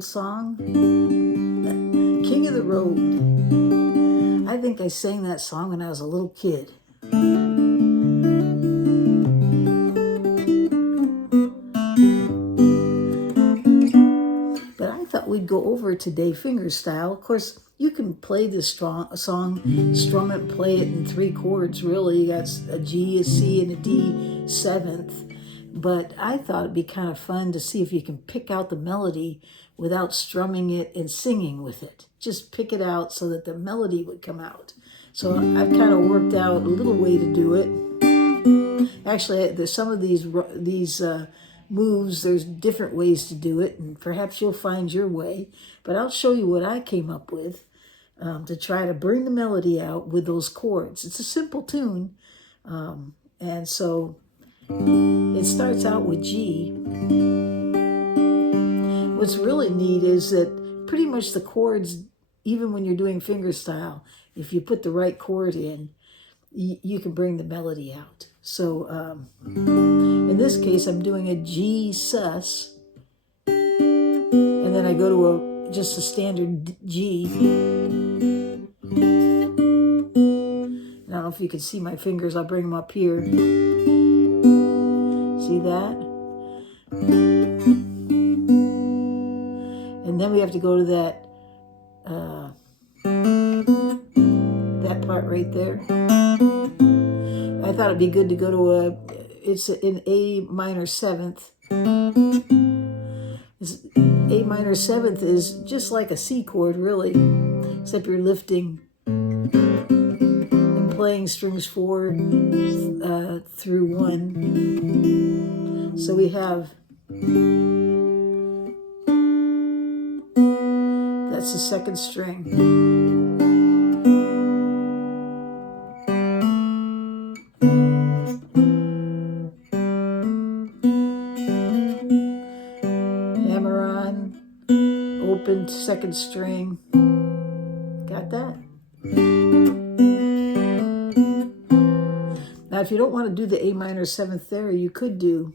old song, King of the Road. I think I sang that song when I was a little kid. But I thought we'd go over it today fingerstyle. Of course, you can play this song, strum it, play it in 3 chords, really. You got a G, a C, and a D seventh. But I thought it'd be kind of fun to see if you can pick out the melody without strumming it and singing with it. Just pick it out so that the melody would come out. So I've kind of worked out a little way to do it. Actually, there's some of these moves, there's different ways to do it, and perhaps you'll find your way. But I'll show you what I came up with to try to bring the melody out with those chords. It's a simple tune, and so it starts out with G. What's really neat is that pretty much the chords, even when you're doing fingerstyle, if you put the right chord in, you can bring the melody out. So in this case, I'm doing a G sus, and then I go to just a standard G. I don't know if you can see my fingers. I'll bring them up here. See that? And then we have to go to that that part right there. I thought it'd be good to go to it's in A minor 7th. A minor 7th is just like a C chord, really, except you're lifting and playing strings 4 through 1. So we have, that's the 2nd string. Open 2nd string. Got that? Now, if you don't want to do the A minor 7th there, you could do.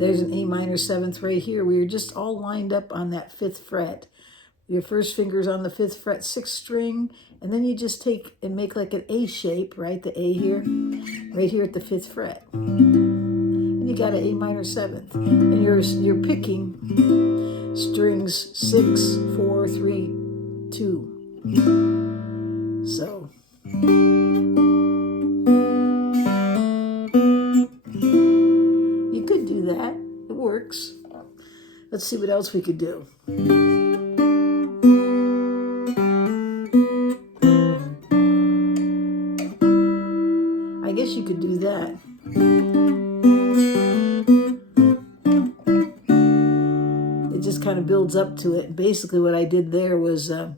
There's an A minor 7th right here. We are just all lined up on that 5th fret. Your first finger's on the 5th fret, 6th string, and then you just take and make like an A shape, right? The A here, right here at the 5th fret. You got an A minor 7th, and you're picking strings 6, 4, 3, 2. So you could do that. It works. Let's see what else we could do. I guess you could do that. Kind of builds up to it. Basically what I did there was the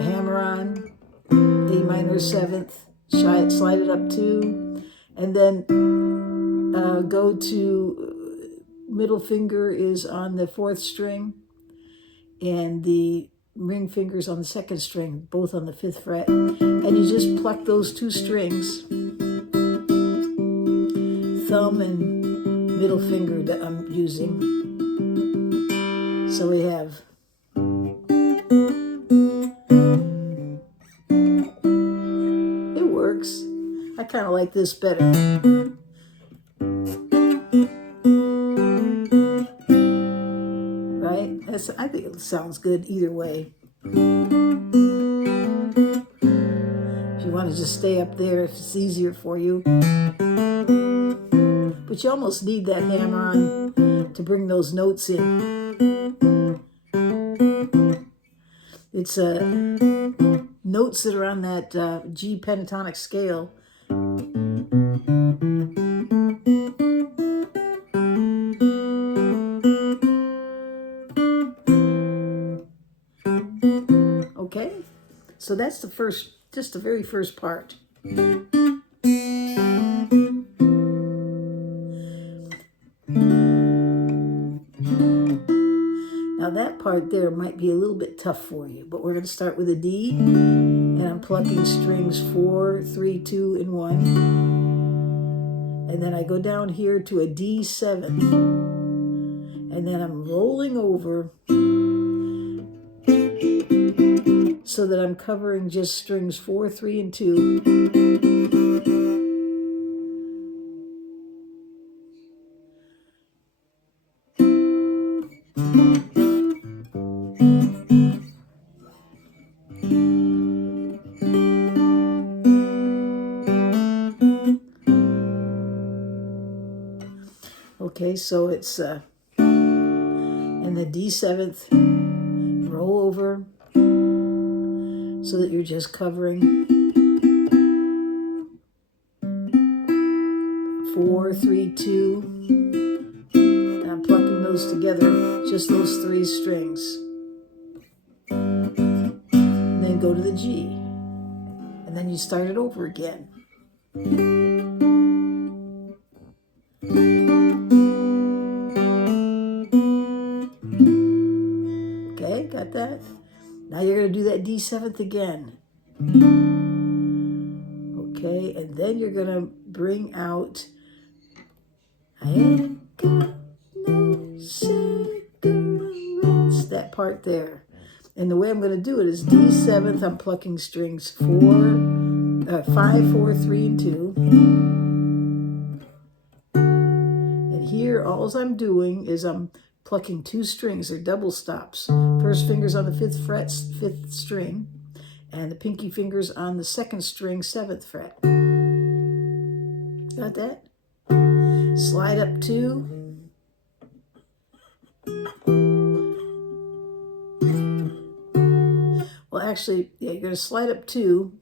hammer on, A minor 7th, slide it up 2, and then go to middle finger is on the 4th string, and the ring finger's on the 2nd string, both on the 5th fret, and you just pluck those 2 strings, thumb and middle finger that I'm using. So we have it works. I kind of like this better. Right? I think it sounds good either way. If you want to just stay up there, if it's easier for you. But you almost need that hammer on to bring those notes in. It's notes that are on that G pentatonic scale. Okay, so that's the first, just the very first part. Now that part there might be a little bit tough for you, but we're going to start with a D, and I'm plucking strings 4, 3, 2, and 1. And then I go down here to a D7. And then I'm rolling over so that I'm covering just strings 4, 3, and 2. Okay, so it's in the D7th, roll over so that you're just covering 4, 3, 2. And I'm plucking those together, just those 3 strings. And then go to the G. And then you start it over again. Okay, got that? Now you're going to do that D7th again. Okay, and then you're going to bring out, I ain't got no cigarettes, that part there. And the way I'm going to do it is D7th, I'm plucking strings 5, 4, 3, and 2. And here, all I'm doing is I'm plucking 2 strings, they're double stops. First finger's on the 5th fret, 5th string, and the pinky finger's on the 2nd string, 7th fret. Got that? Slide up 2. Well, actually, yeah, you're going to slide up 2,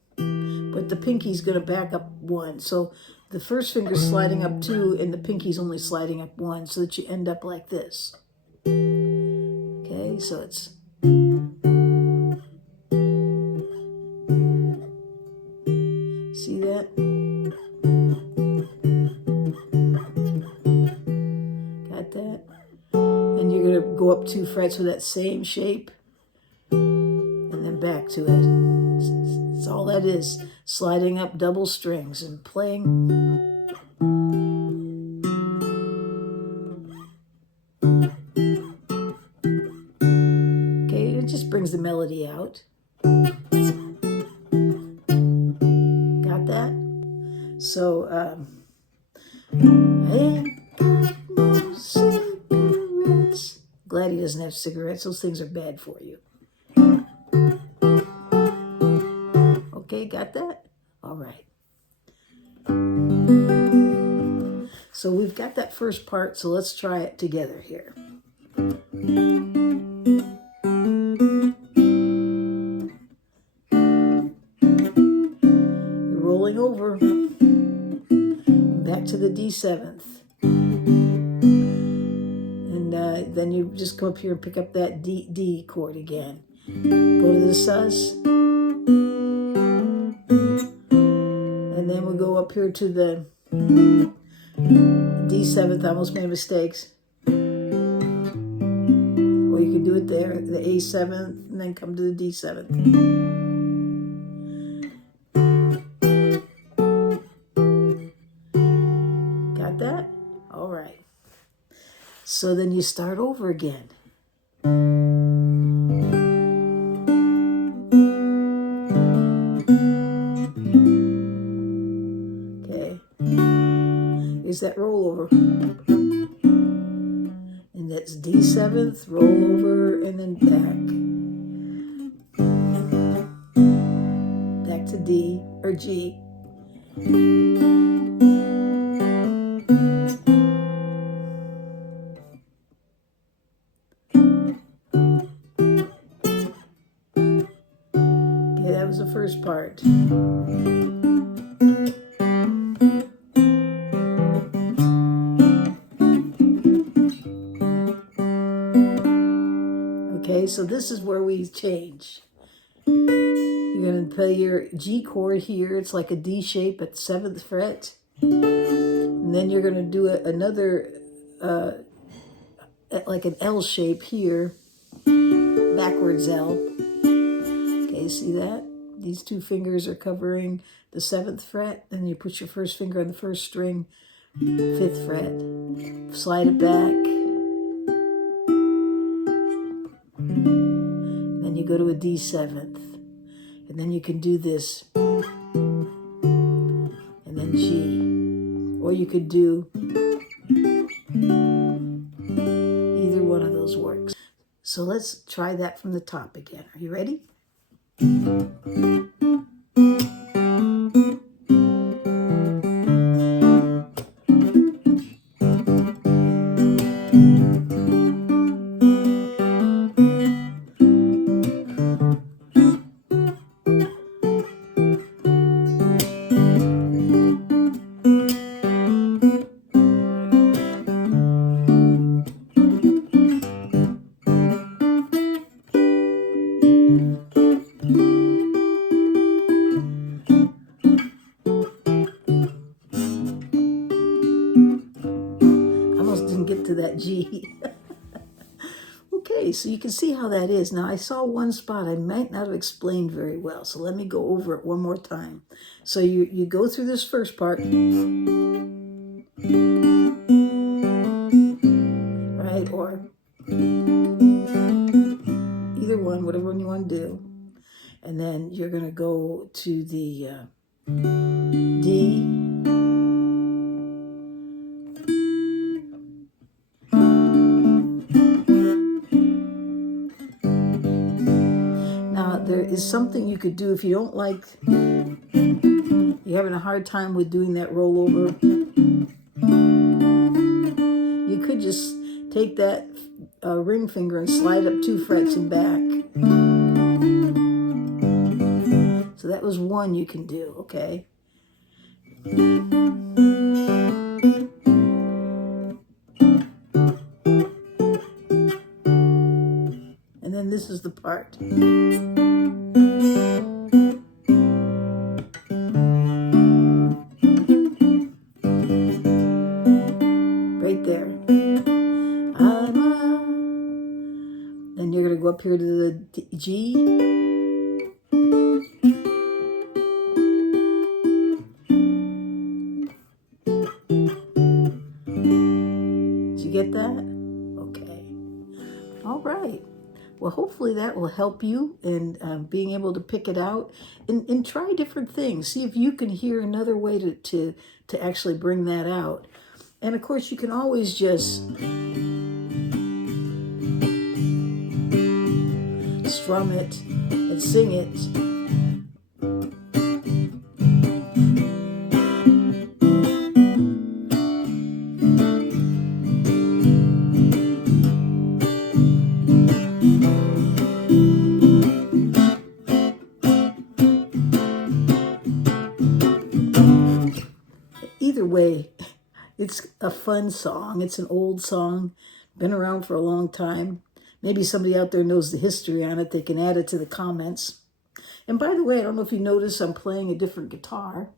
but the pinky's going to back up 1. So the first finger's sliding up 2, and the pinky's only sliding up 1, so that you end up like this. Okay, so it's... See that? Got that? And you're going to go up 2 frets with that same shape, and then back to it. That's all that is. Sliding up double strings and playing. Okay, it just brings the melody out. Got that? So, I ain't got no cigarettes. Glad he doesn't have cigarettes. Those things are bad for you. Okay, got that? All right. So we've got that first part, so let's try it together here. You're rolling over, back to the D7th. And then you just come up here and pick up that D chord again. Go to the sus. And then we'll go up here to the D7th. I almost made mistakes. Or you can do it there, the A7th, and then come to the D7th. Got that? All right. So then you start over again. Okay. Here's that rollover. And that's D7th, roll over, and then back. Back to D, or G. Okay, that was the first part. Okay, so this is where we change. You're going to play your G chord here. It's like a D shape at the 7th fret. And then you're going to do another, like an L shape here. Backwards L. Okay, see that? These 2 fingers are covering the 7th fret. Then you put your first finger on the 1st string, 5th fret, slide it back, then you go to a D7th, and then you can do this, and then G, or you could do either one of those works. So let's try that from the top again. Are you ready? Didn't get to that G. Okay, so you can see how that is. Now I saw one spot I might not have explained very well, so let me go over it one more time. So you go through this first part, right, or either one, whatever one you want to do, and then you're going to go to the D, there is something you could do if you don't like, you're having a hard time with doing that rollover. You could just take that ring finger and slide up 2 frets and back. So that was one you can do, okay? And then this is the part. Right there. Then you're going to go up here to the G. Did you get that? Okay. All right. Well, hopefully that will help you in being able to pick it out and try different things. See if you can hear another way to actually bring that out. And of course, you can always just strum it and sing it. Either way, it's a fun song. It's an old song, been around for a long time. Maybe somebody out there knows the history on it. They can add it to the comments. And by the way, I don't know if you notice, I'm playing a different guitar.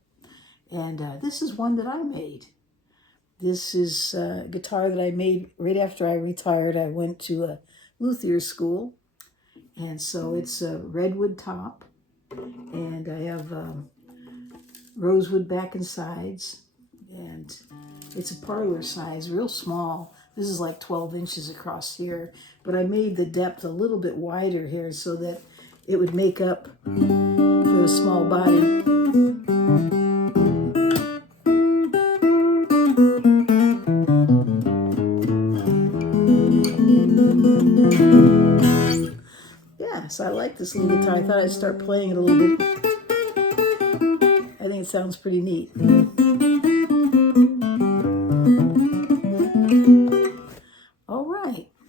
And this is one that I made. This is a guitar that I made right after I retired. I went to a luthier school. And so it's a redwood top. And I have rosewood back and sides. And it's a parlor size, real small. This is like 12 inches across here. But I made the depth a little bit wider here so that it would make up for the small body. Yeah, so I like this little guitar. I thought I'd start playing it a little bit. I think it sounds pretty neat.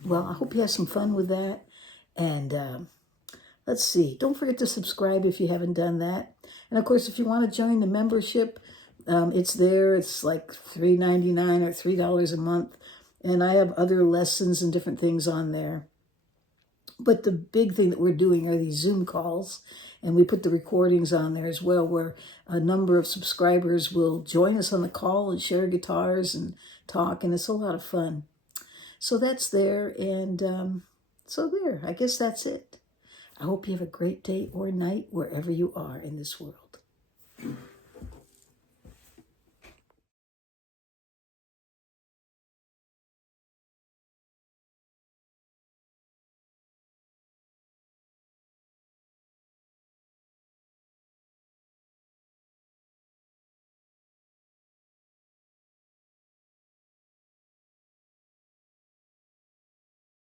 Well, I hope you have some fun with that. And let's see. Don't forget to subscribe if you haven't done that. And of course, if you want to join the membership, it's there. It's like $3.99 or $3 a month. And I have other lessons and different things on there. But the big thing that we're doing are these Zoom calls. And we put the recordings on there as well, where a number of subscribers will join us on the call and share guitars and talk. And it's a lot of fun. So that's there, and so there. I guess that's it. I hope you have a great day or night wherever you are in this world.